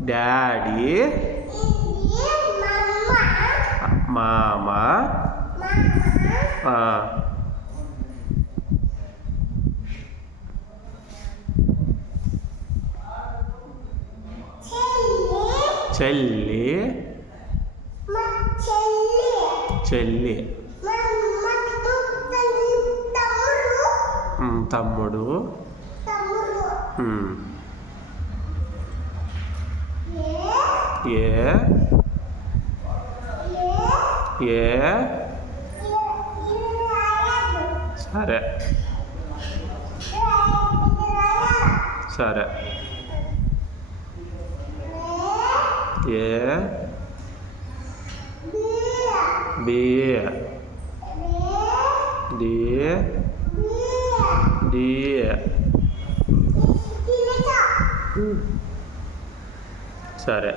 daddy మామ చెల్లి చెల్లి తమ్ముడు ఏ సరే సరే ఏ బి డి డి సరే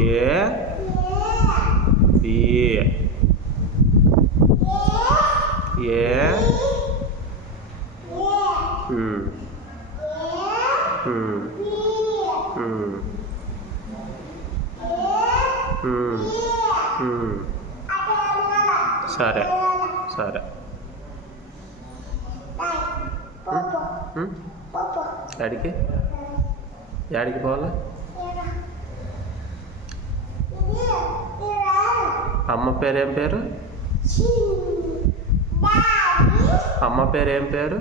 ఏ బి ఏ సరే సరే యాడికి యాడికి పోవాలా అమ్మ పేరు ఏం పేరు అమ్మ పేరు ఏం పేరు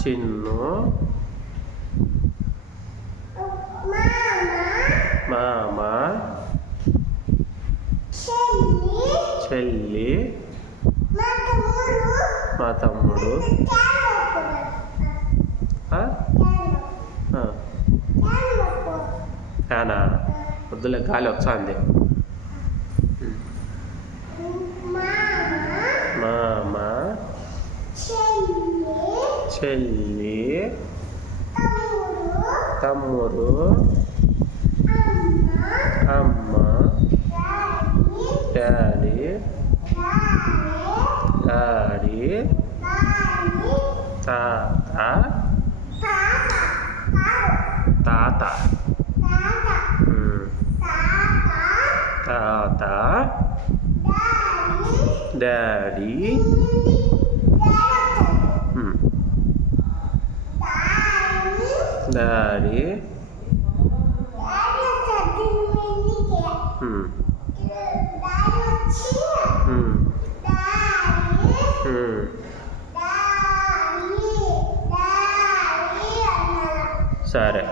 చిన్ను మామ చెల్లి మా తమ్ముడు ఫ్యానా వద్దులే గాలి వస్తుంది మామ చెల్లి తమ్ముడు అమ్మ డాడీ డాడీ తాత తాత తాత డాడీ డాడీ సరే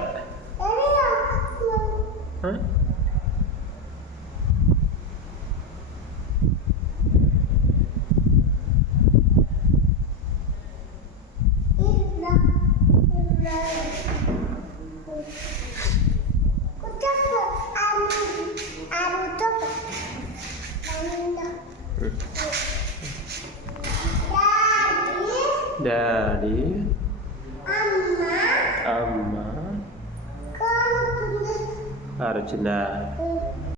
డాడీ అమ్మ అరచిందా